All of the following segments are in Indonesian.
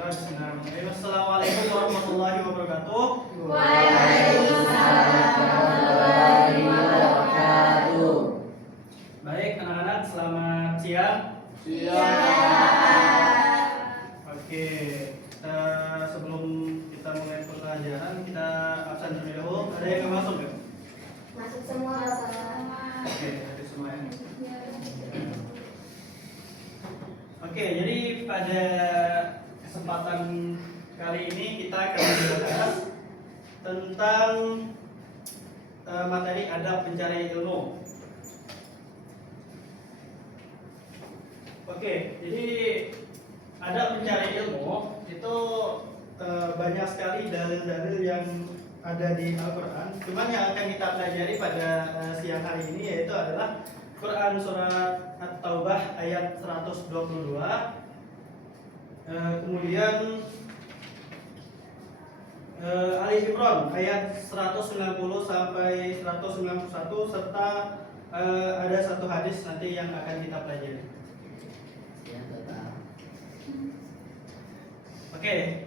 Bismillahirrahmanirrahim. Assalamualaikum warahmatullahi wabarakatuh. Waalaikumsalam warahmatullahi wabarakatuh. Baik anak-anak, selamat siang. Oke, sebelum kita mulai pelajaran, kita absen terlebih dahulu. Ada yang nggak masuk nggak? Masuk semua. Oke, dari semua ya. Oke, jadi pada kesempatan kali ini kita akan membahas tentang materi adab pencari ilmu. Oke, jadi adab pencari ilmu itu banyak sekali dalil-dalil yang ada di Al-Quran. Cuman yang akan kita pelajari pada siang hari ini yaitu adalah Quran surat At-Taubah ayat 122. Kemudian Ali Imran ayat 190 sampai 191 serta ada satu hadis nanti yang akan kita pelajari. Oke.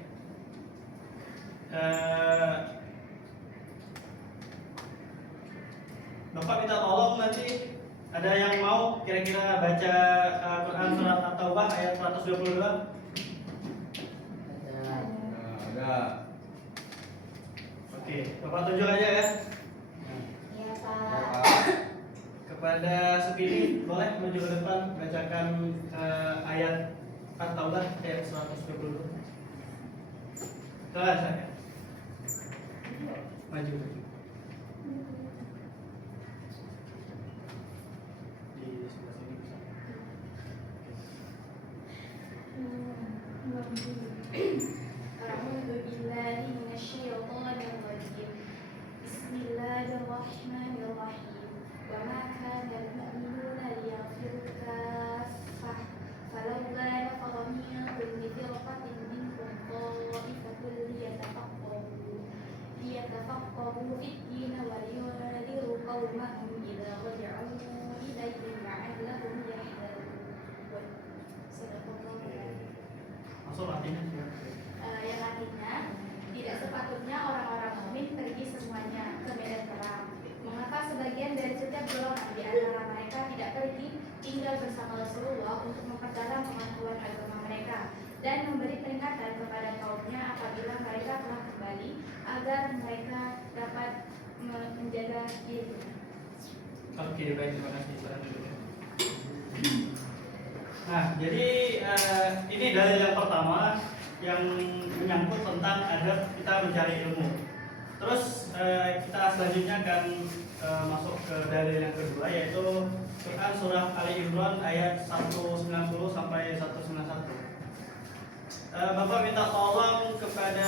Bapak minta tolong nanti ada yang mau kira-kira baca Quran surat At-Taubah ayat 122? Ada. Oke, Bapak tunjuk aja ya. Iya, Pak. Kepada Supini boleh maju ke depan bacakan ayat At-Taubah ayat 122. Silakan saya. Maju. Di sebelah sini bisa. A'udzu billahi minasyaitonir rajim. Bismillahirrahmanirrahim. Wa ma kana al-mu'minuna liyanfiru kaffah falawla nafara min kulli firqatin minhum ta'ifatun liyatafaqahu fid-din wa liyunziru qaumahum idza raja'u ilaihim la'allahum yahdharun. Sadaqallahu Masuk artinya sih. yang artinya tidak sepatutnya orang-orang mukmin pergi semuanya ke medan perang. Mengapa sebagian dari setiap golongan di antara mereka tidak pergi tinggal bersama Rasulullah untuk memperdalam pengetahuan agama mereka dan memberi peringatan kepada kaumnya apabila mereka telah kembali agar mereka dapat menjaga dirinya. Oke, baik, terima kasih. Silakan duduk ya. Nah, jadi ini dalil yang pertama yang menyangkut tentang adab kita mencari ilmu. Terus kita selanjutnya akan masuk ke dalil yang kedua yaitu Quran surah Ali Imran ayat 190 sampai 191. Bapak minta tolong kepada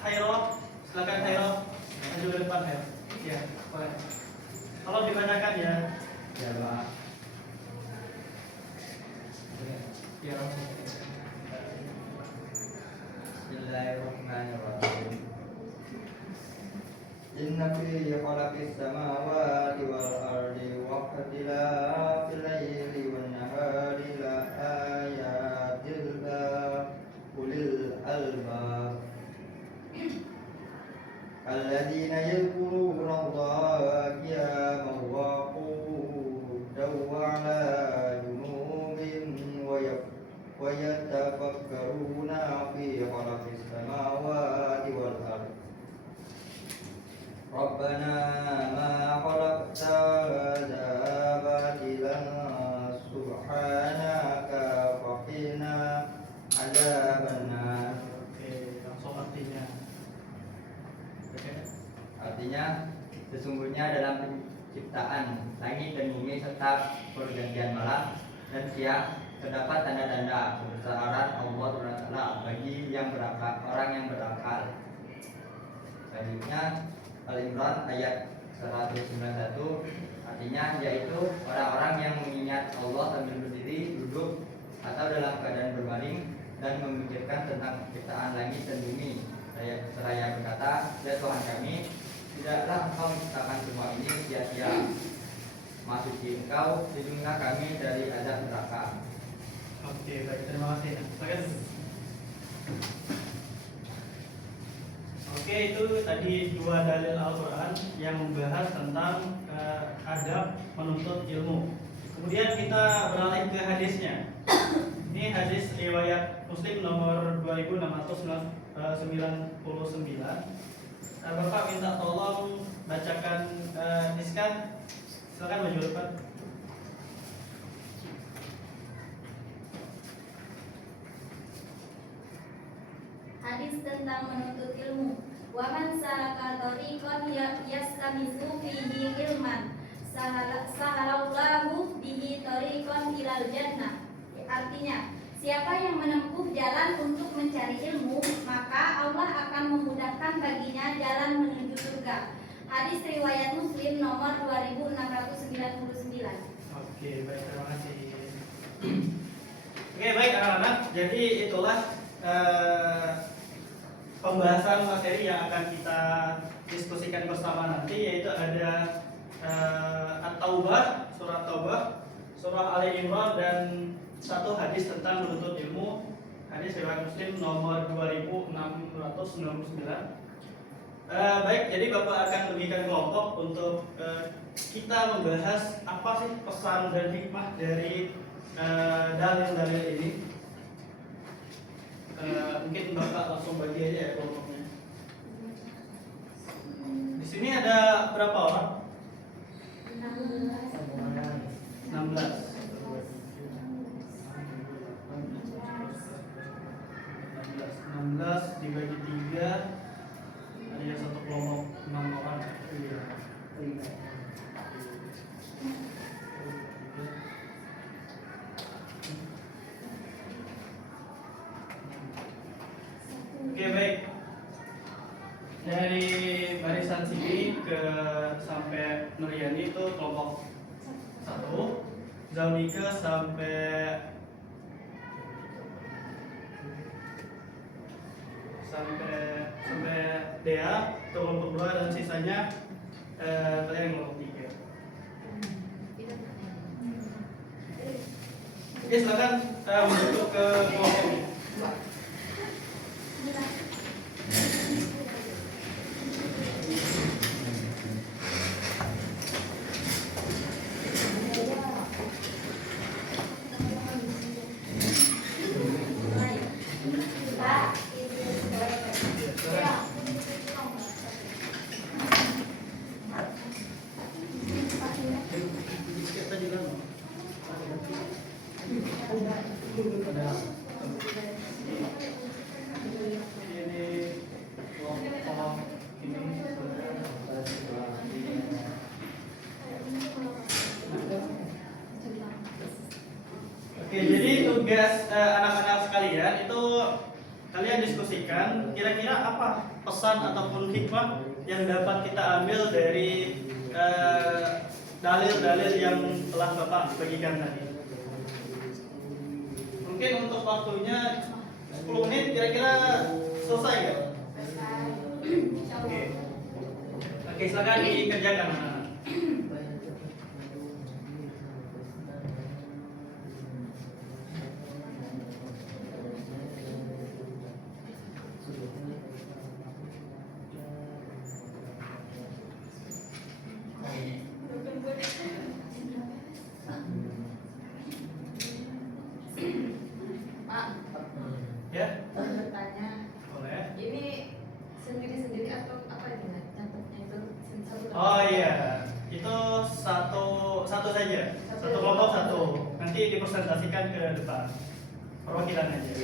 Khairul, silakan Khairul maju ke depan ya. Ya, boleh. Tolong dibacakan ya. Ya, Pak. Ya, Bismillahirrahmanirrahim. Inna fi khalaqis samawati wal ardi wa ikhtilafil laili wan nahari la ayatil ulil albab alladzina yadhkuruna Allaha qiyaman wa qu'udan wa 'ala junubihim wa yatafakkaruna fi khalaqis samawati wal ardi Rabbana ma khalaqta hadza batilan subhanaka faqina adzabannar. Oke, langsung artinya. Oke. Artinya sesungguhnya dalam penciptaan langit dan bumi serta pergantian malam dan siang terdapat tanda-tanda kebesaran Allah SWT bagi yang berakal, orang yang berakal. Selanjutnya Al-Imran ayat 191 artinya yaitu orang-orang yang mengingat Allah sambil berdiri, duduk atau dalam keadaan berbaring dan memikirkan tentang penciptaan langit dan bumi. Seraya berkata, ya Tuhan kami, tidaklah Engkau menciptakan semua ini sia-sia. Masuki Engkau, lindungilah kami dari azab neraka. Oke, baik, terima kasih. Silakan. Oke, itu tadi dua dalil Al-Quran yang membahas tentang adab menuntut ilmu. Kemudian kita beralih ke hadisnya. Ini hadis riwayat Muslim nomor 2699. Bapak minta tolong bacakan Niskan. Silakan maju depan. Hadis tentang menuntut ilmu. Wa man salaka tariqan yastamizu fihi ilman sahalallahu bihi tariqan ilal jannah. Artinya, siapa yang menempuh jalan untuk mencari ilmu, maka Allah akan memudahkan baginya jalan menuju surga. Hadis riwayat Muslim nomor 2699. Oke, baik, terima kasih. Oke, baik anak-anak. Jadi itulah pembahasan materi yang akan kita diskusikan bersama nanti, yaitu ada At-Taubah, surah Taubah, surah Ali Imran, dan satu hadis tentang menuntut ilmu, hadis riwayat Muslim nomor 2699. Baik, jadi Bapak akan bagikan kelompok untuk kita membahas apa sih pesan dan hikmah dari dalil-dalil ini. Mungkin Bapak langsung bagi aja ya kelompoknya. Di sini ada berapa orang? 16. 16 dibagi 3, ada yang satu kelompok 6 orang. Oke, baik. Dari barisan sini ke sampai Nuriani itu kelompok 1, Zaunika sampai Dea itu kelompok 2, dan sisanya kalian yang kelompok 3. Oke, silakan menuju ke kelompok ini. Oke, jadi tugas anak-anak sekalian itu kalian diskusikan kira-kira apa pesan ataupun hikmah yang dapat kita ambil dari dalil-dalil yang telah Bapak bagikan tadi. Mungkin untuk waktunya 10 menit kira-kira selesai ya? Oke. Oke, silakan dikerjakan. Pak, Ya, bertanya. boleh. Ini sendiri-sendiri atau apa ini? Catatnya itu satu. Oh iya, itu satu saja, satu kelompok satu. Nanti dipresentasikan ke depan, perwakilan aja.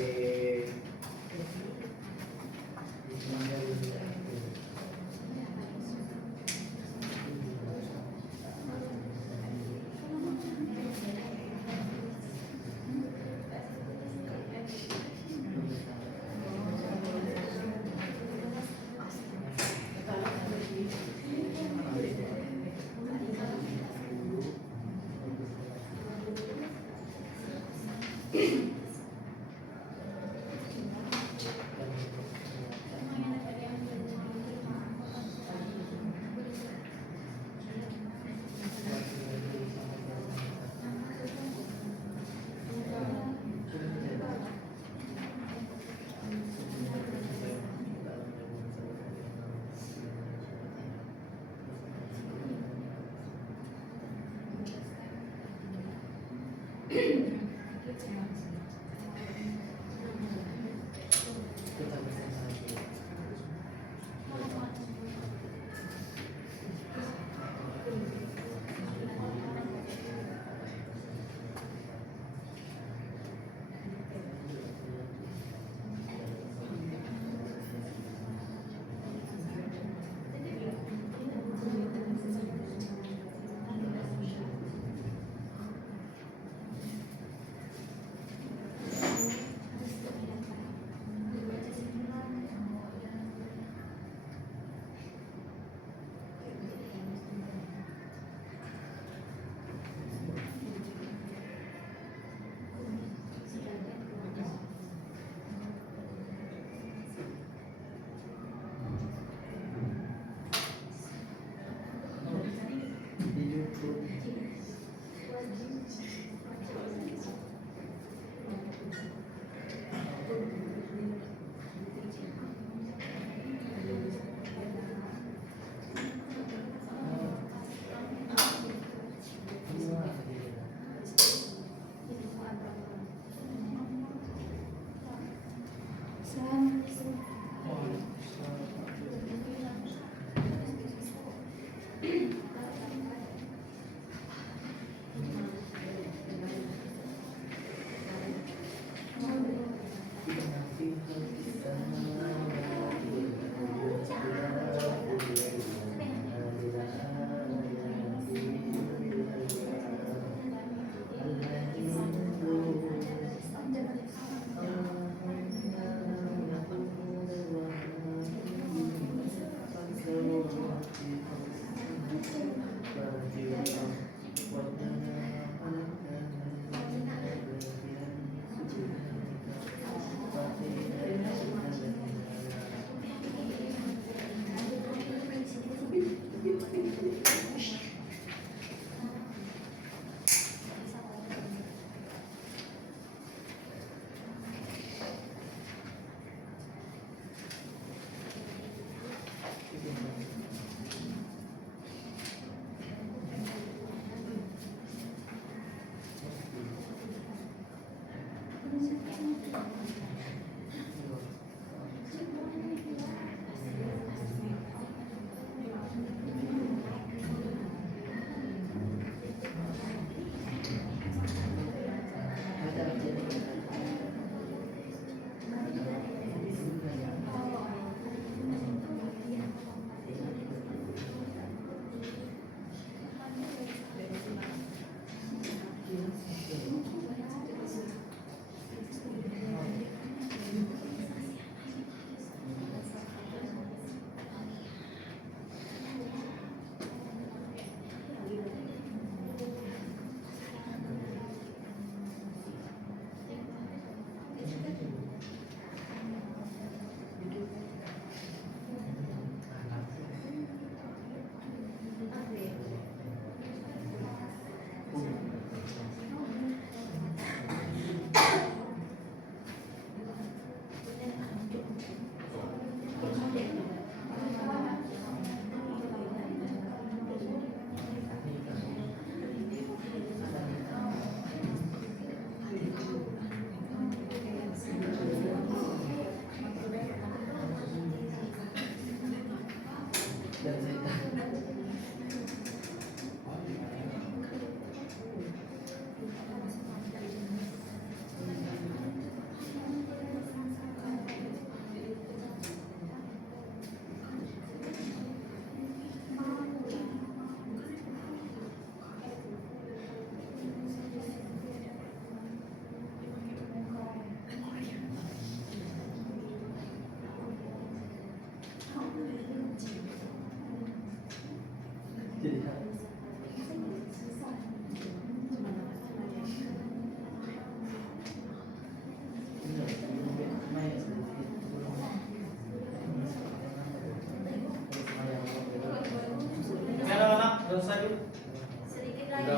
Sedikit lagi.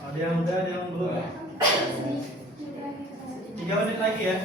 Ada yang udah, ada yang belum. 3 menit lagi ya.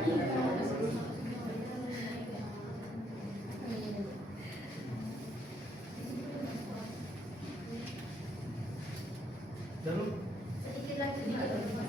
Lalu Sedikit lagi nih, selesai.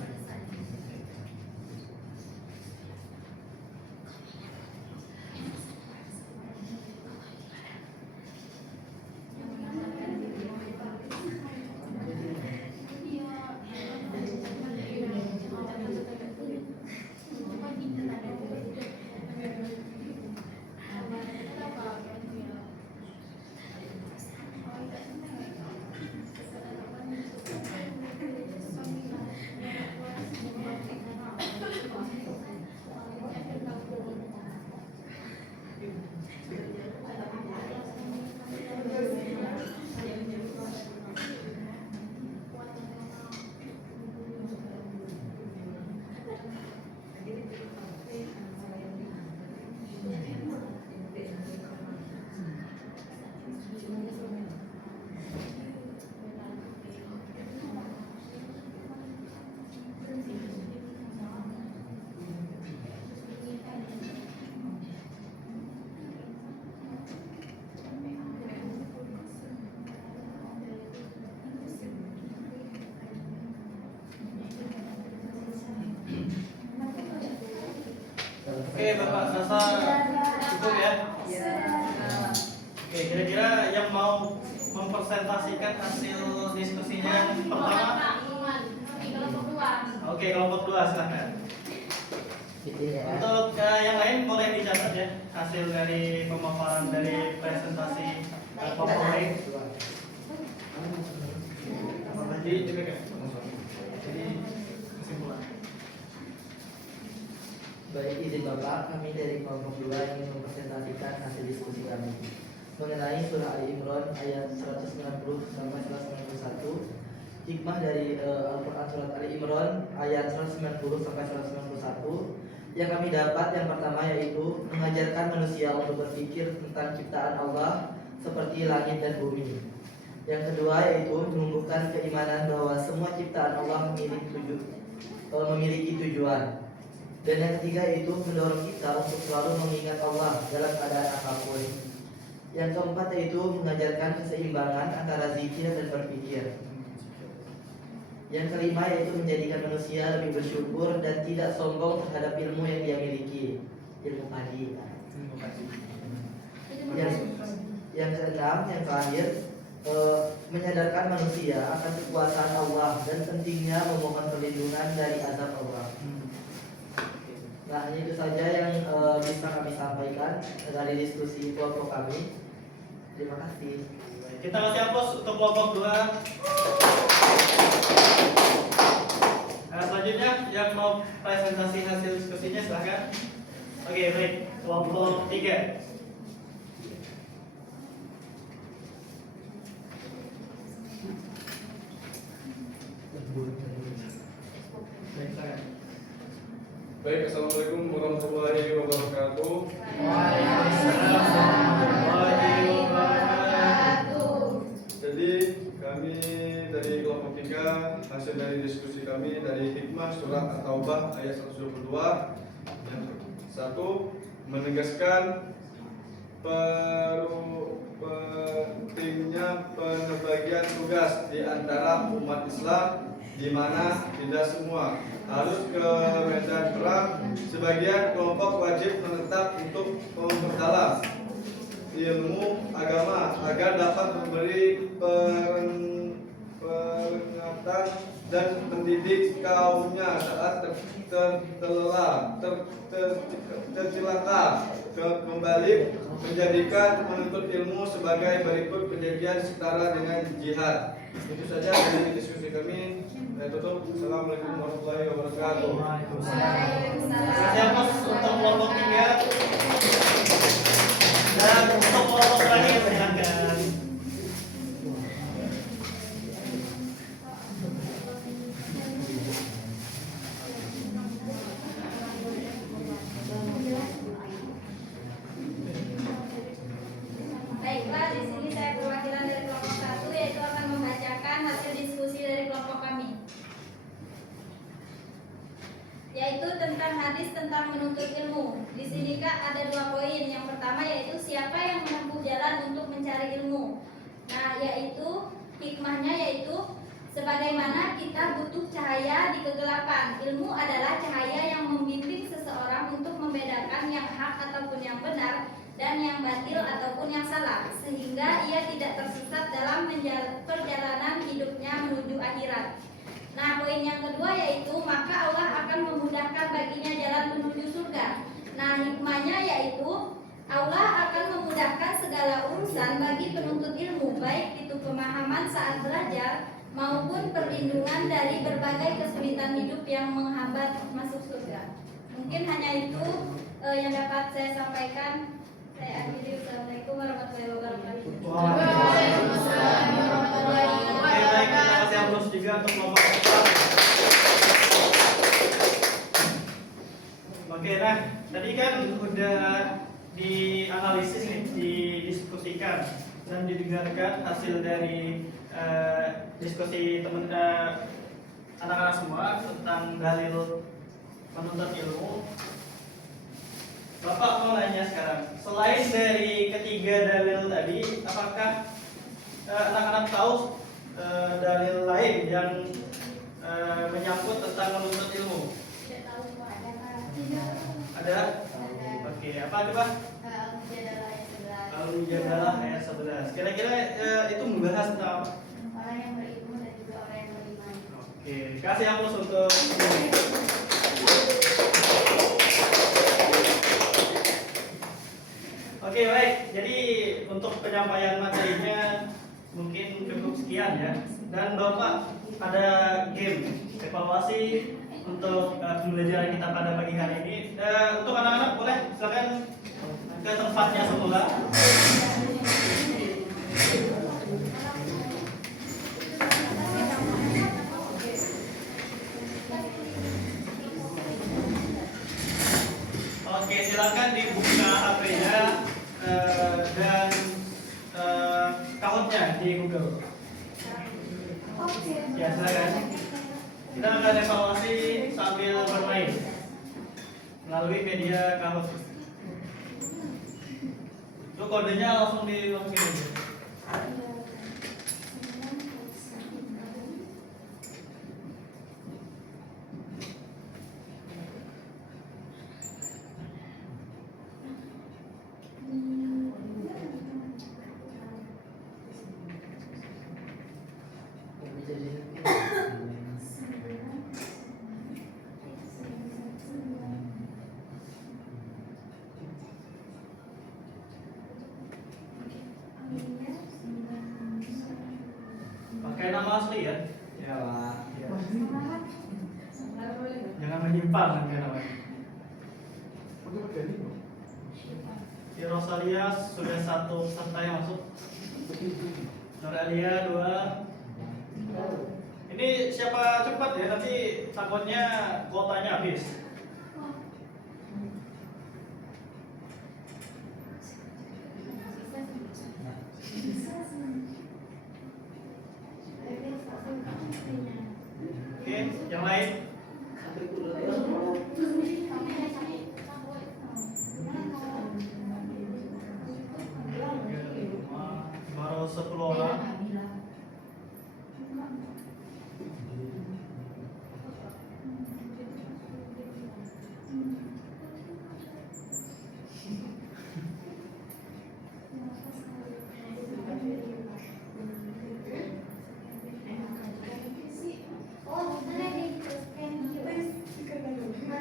oke Bapak Sasa cukup ya. Oke, kira-kira yang mau mempresentasikan hasil diskusinya pertama? Oke, kelompok 2 silahkan. Untuk yang lain boleh dicatat ya hasil dari pemaparan dari presentasi PowerPoint. Jadi kesimpulan. Baik, izin Bapak, kami dari kelompok 2 ingin mempresentasikan hasil diskusi kami mengenai surah Ali Imran ayat 190 sampai 191. Hikmah dari Al-Quran surat Ali Imran ayat 190 sampai 191 yang kami dapat, yang pertama yaitu mengajarkan manusia untuk berpikir tentang ciptaan Allah seperti langit dan bumi. Yang kedua yaitu menumbuhkan keimanan bahwa semua ciptaan Allah memiliki tujuan. Dan yang ketiga itu mendorong kita untuk selalu mengingat Allah dalam keadaan apapun. Yang keempat yaitu mengajarkan keseimbangan antara zikir dan berpikir. Yang kelima yaitu menjadikan manusia lebih bersyukur dan tidak sombong terhadap ilmu yang dia miliki, ilmu padi. Yang keenam, yang terakhir, menyadarkan manusia akan kekuasaan Allah dan pentingnya memohon perlindungan dari azab Allah. Nah, itu saja yang bisa kami sampaikan dari diskusi kelompok kami. Terima kasih. Kita kasih aplaus untuk kelompok 2. Selanjutnya yang mau presentasi hasil diskusinya silahkan. Oke, baik. Kelompok 3. Baik, assalamualaikum warahmatullahi wabarakatuh. Jadi kami dari kelompok 3 hasil dari diskusi kami dari hikmah surat At-Taubah ayat 122 yang satu menegaskan pentingnya pembagian tugas di antara umat Islam, di mana tidak semua harus ke medan perang. Sebagian kelompok wajib menetap untuk memperdalam ilmu agama agar dapat memberi peringatan dan mendidik kaumnya saat tercilaka kembali, menjadikan menuntut ilmu sebagai berikut kejadian setara dengan jihad. Itu saja dari diskusi kami. Saya tutup. Assalamualaikum warahmatullahi wabarakatuh. Siapa untuk kelompok 3 dan untuk kelompok terakhir silakan. Baiklah, di sini saya perwakilan dari kelompok 1 yaitu akan membacakan hasil diskusi dari kelompok kami, yaitu tentang hadis tentang ada 2 poin. Yang pertama yaitu siapa yang menempuh jalan untuk mencari ilmu. Nah, yaitu hikmahnya yaitu sebagaimana kita butuh cahaya di kegelapan. Ilmu adalah cahaya yang membimbing seseorang untuk membedakan yang hak ataupun yang benar dan yang batil ataupun yang salah, sehingga ia tidak tersesat dalam perjalanan hidupnya menuju akhirat. Nah, poin yang kedua yaitu maka Allah akan memudahkan baginya jalan menuju surga. Nah, hikmahnya yaitu Allah akan memudahkan segala urusan bagi penuntut ilmu, baik itu pemahaman saat belajar maupun perlindungan dari berbagai kesulitan hidup yang menghambat masuk surga. Mungkin hanya itu yang dapat saya sampaikan. Saya akhiri. Assalamualaikum warahmatullahi wabarakatuh. Waalaikumsalam warahmatullahi Oke, baik, kita kasih aplaus juga untuk kelompok pertama. Oke, nah tadi kan udah dianalisis nih, didiskusikan dan didengarkan hasil dari diskusi teman anak-anak semua tentang dalil menuntut ilmu. Bapak mau nanya sekarang, selain dari ketiga dalil tadi, apakah anak-anak tahu dalil lain yang menyangkut tentang menuntut ilmu? Tidak tahu Pak. Ada? Oke, apa coba? Al-Mujadalah ayat 11. Kira-kira itu membahas tentang apa? Orang yang berilmu dan juga orang yang beriman. Oke, kasih aplaus untuk Oke, baik. Jadi untuk penyampaian materinya mungkin cukup sekian ya. Dan Bapak ada game evaluasi untuk pembelajaran kita pada pagi hari ini. Untuk anak-anak boleh silakan ke tempatnya semula. Oke, silakan dibuka HP-nya dan account-nya di Google. Ya, silakan. Kita akan evaluasi sambil bermain melalui media Kahoot. Itu kodenya langsung dimasukin. Pakai nama asli ya. Ya, Pak. Jangan menyimpang nanti namanya. Si Rosalia sudah 1 peserta yang masuk. Nur Alia 2. Ini siapa cepat ya, nanti takutnya kuotanya habis. Oke, yang lain. Baru 10 orang.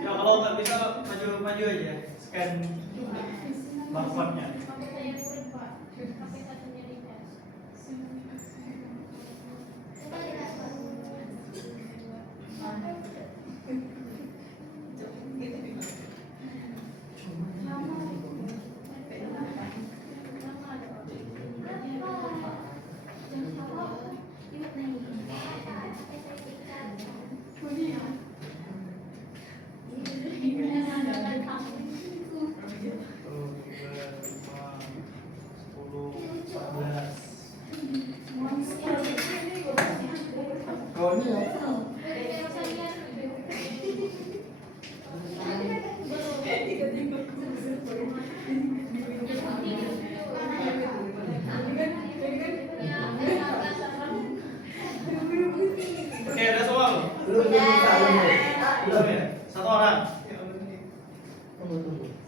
Ya kalau nggak bisa maju aja, scan barcode-nya.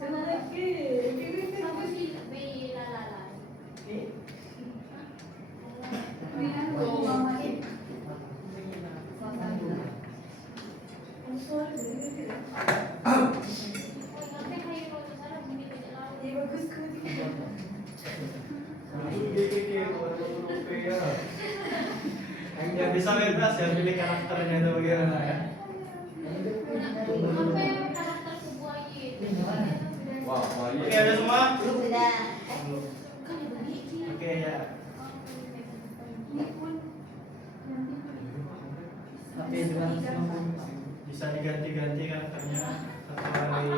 Sama si Belalala. Ya bisa bebas ya pilih karakternya itu bagaimana ya. Apa yang karakter sebuah itu? Wah, Oke, ada semua? Sudah. Oke ya. Tapi dengan Bisa diganti-ganti karakternya sesuai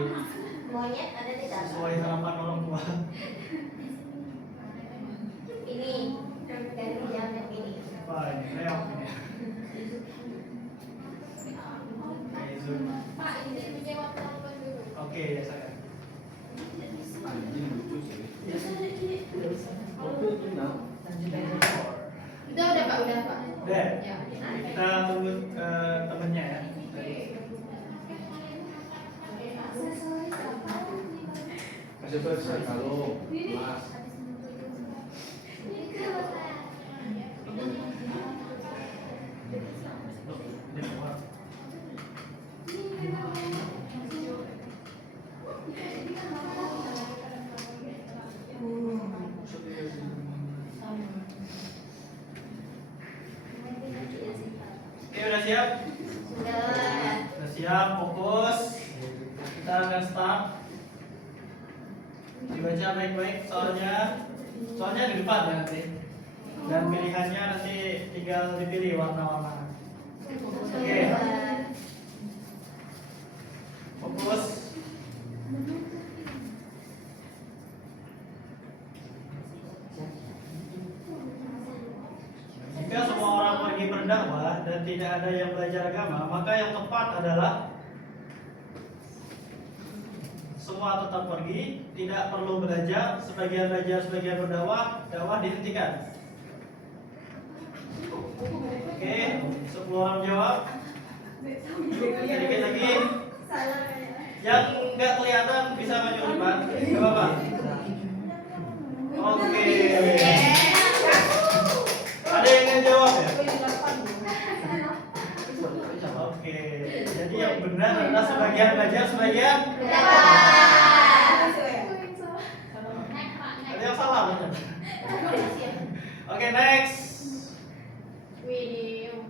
Monyet ada di dalam. sesuai harapan orang tua. Ini dari yang ini. Wah, ini reok ini. Oke, zoom. Pak, ini menjawab telepon dulu. Oke, ya saya. anjing lucu sih. Udah Pak, udah Pak. Udah. Ya. Kita tunggu temennya ya. Kasih tahu saya kalau Mas. Dia keluar. Oke, udah siap? Sudah. Udah siap, fokus. Kita akan start. Dibaca baik-baik soalnya di depan ya nanti. Dan pilihannya nanti tinggal dipilih warna-warna. Oke. Fokus. Jika semua orang pergi berdakwah dan tidak ada yang belajar agama, maka yang tepat adalah semua tetap pergi, tidak perlu belajar, sebagian belajar, sebagian berdakwah, dakwah dihentikan. Oke, 10 orang jawab. Sedikit lagi. Yang nggak kelihatan bisa maju ke depan. Gak apa-apa. Oke. Ada yang ingin jawab ya? Oke. Jadi yang benar adalah sebagian belajar, sebagian ada yang salah benar. Oke, next.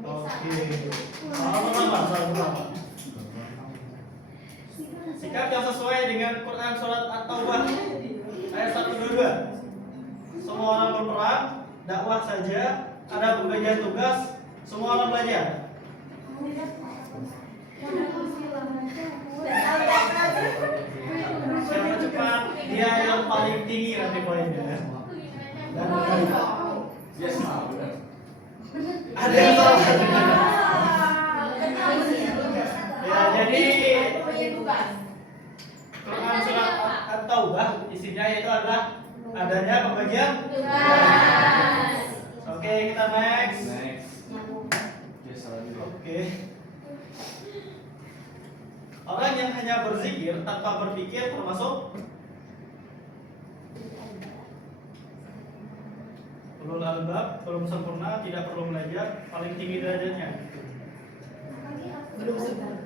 Oke. Salah pertama. Sikap yang sesuai dengan Quran surat At-Taubah ayat 122. Semua orang berperang, dakwah saja, ada pembagian tugas, semua orang belajar. Siapa cepat, dia yang paling tinggi nanti poinnya. Dan Yes, benar. ada yang salah. Ya, jadi Quran surat At-Taubah isinya itu adalah adanya pembagian. Oke, kita next. Next. Yes, salah juga. Oke. Orang yang hanya berzikir tanpa berpikir termasuk ulul albab, belum sempurna, tidak perlu belajar, paling tinggi derajatnya. Belum sempurna.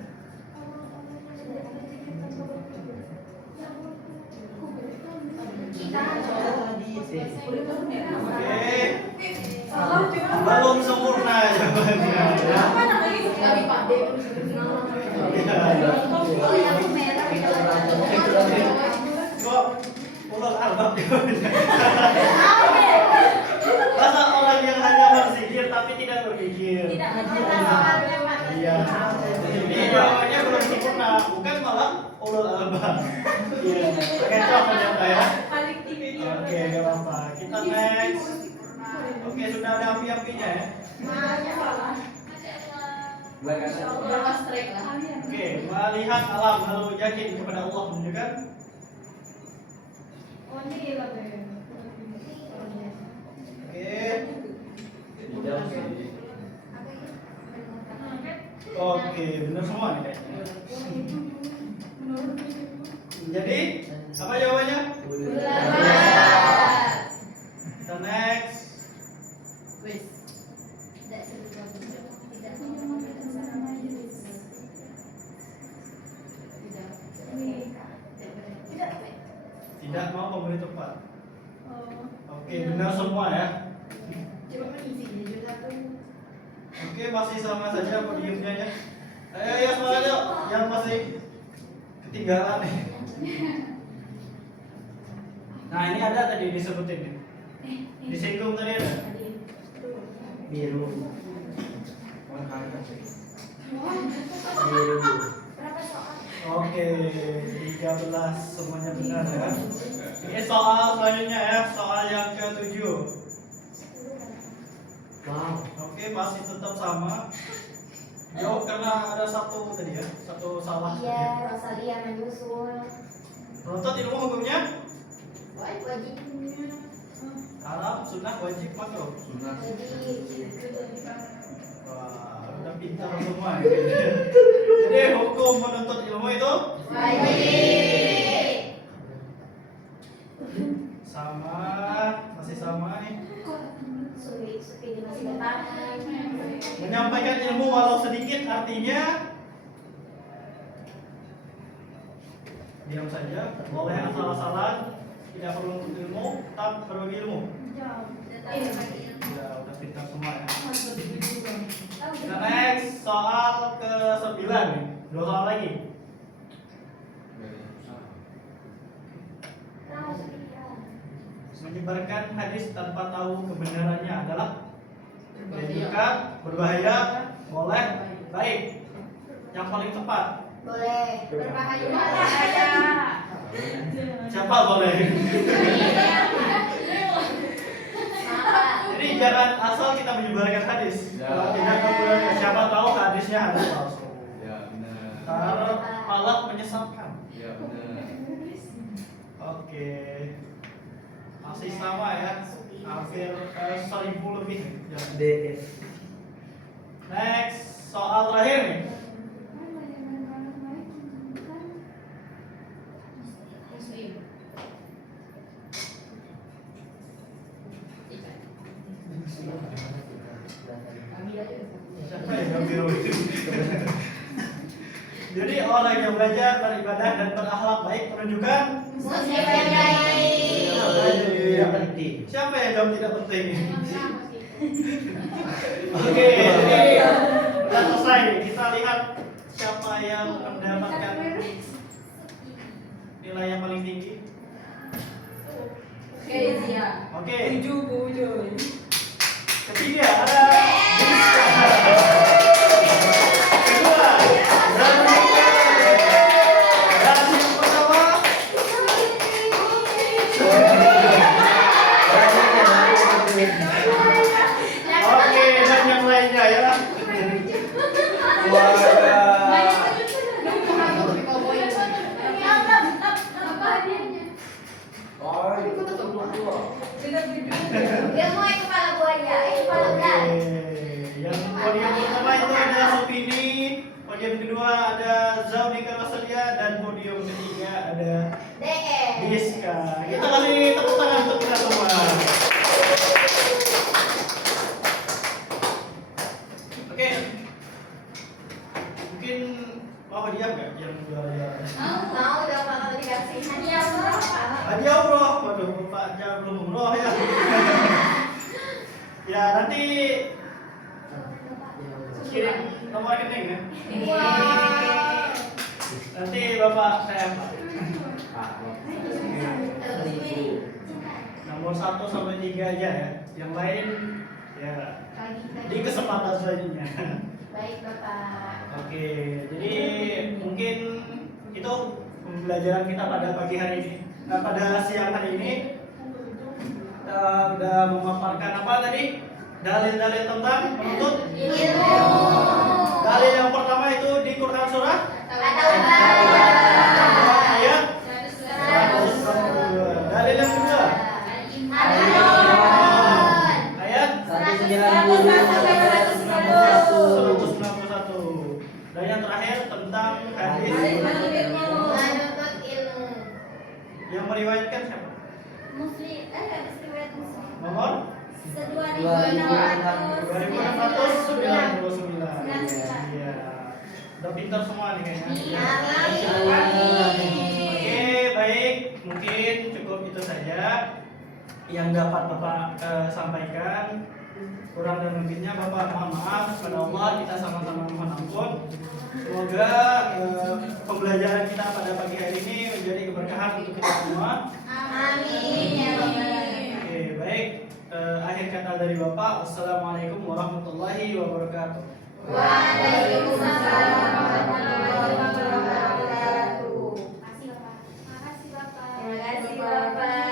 Oke. Belum sempurna jawabannya. Ya. Tapi Pak D Kok ulul albab jawabannya? Masa orang yang hanya berzikir tapi tidak berpikir? Iya. Jadi jawabannya belum sempurna, bukan malah ulul albab. Iya. Kecoh ternyata ya. Oke, gak apa-apa. Kita next. Oke, sudah ada api-apinya ya. Oke, melihat alam lalu yakin kepada Allah menunjukkan. Oke. Tidak sih. Oke, benar semua nih kayaknya. Jadi Apa jawabannya? Bulat. Kita next. Tidak serupa. Tidak. Tidak mau memberi tempat. Oke, benar semua ya. Oke, masih sama saja podiumnya ya. Ayo semangat yuk, yang masih ketinggalan nih. Nah, ini ada tadi disebutin nih. Disinggung tadi ada. Biru. Biru. Berapa soal? Oke, 13 semuanya benar ya. Ini soal selanjutnya ya, soal yang ke-7. Wow. Oke, masih tetap sama. Jawab karena ada satu tadi ya, satu salah. Iya, Rosalia menyusul. Menuntut ilmu hukumnya Wajib. haram, sunnah, wajib, makruh. Wajib. Wah, udah pintar semua ya. Jadi hukum menuntut ilmu itu Wajib. sama, masih sama nih. Sulit ini masih bertahan. Menyampaikan ilmu walau sedikit artinya diam saja, boleh asal-asalan, tidak perlu menuntut ilmu, tetap berbagi ilmu. Ya, udah pintar semua ya. Nah, next soal ke-9 nih. 2 soal lagi. Menyebarkan hadis tanpa tahu kebenarannya adalah menunjukkan berbahaya, boleh, baik. Yang paling tepat. Boleh. Berbahaya. Siapa boleh? Jadi jangan asal kita menyebarkan hadis. Kalau tidak kemudian siapa tahu hadisnya hadis palsu. Ya benar. Karena malah menyesatkan. Ya benar. Oke. Masih sama ya. Hampir 1000 lebih. Ya. DS. Next, soal terakhir nih. Siapa yang ngambil itu? Jadi orang yang belajar beribadah dan berakhlak baik menunjukkan Muslim yang baik. Tidak penting. siapa yang jawab tidak penting? Oke, jadi udah selesai. Kita lihat siapa yang mendapatkan nilai yang paling tinggi. Oke. Ketiga ada kedua dan yang pertama oke dan yang lainnya ya. Ilmu yang kepala buaya, kepala ular. Yang podium pertama itu ada Supini, podium kedua ada Zaunika Rosalia, dan podium ketiga ada DS. Diska. Kita kasih tepuk tangan untuk kita semua. Oke, mungkin mau hadiah nggak yang juara? Mau dong kalau dikasih hadiah berapa? Hadiah umroh, waduh Pak Anja belum umroh ya. Ya nanti kirim nomor rekening ya. Wow. Nanti Bapak saya Pak. Nomor 1 sampai 3 aja ya. Yang lain ya di kesempatan selanjutnya. Baik Bapak. Oke, jadi mungkin itu pembelajaran kita pada pagi hari ini. Nah, pada siang hari ini kita udah memaparkan apa tadi? Dalil-dalil tentang menuntut Ilmu. Dalil yang pertama itu di Quran surah ayat 142. Dalil yang kedua ayat 191. Dan yang terakhir tentang hadis. Menuntut ilmu. Yang meriwayatkan siapa? Muslim, riwayat Muslim. Nomor 2699. 2699. Iya. Udah pintar semua nih kayaknya. Iya. Oke, baik. Mungkin cukup itu saja yang dapat Bapak sampaikan. Kurang dan lebihnya Bapak mohon maaf kepada Allah, kita sama-sama mohon ampun. Semoga pembelajaran kita pada pagi hari ini menjadi keberkahan untuk kita semua. Amin ya Rabbal. Oke, baik. Akhir kata dari Bapak, wassalamualaikum warahmatullahi wabarakatuh. Waalaikumsalam warahmatullahi wabarakatuh. Makasih Bapak. Terima kasih Bapak.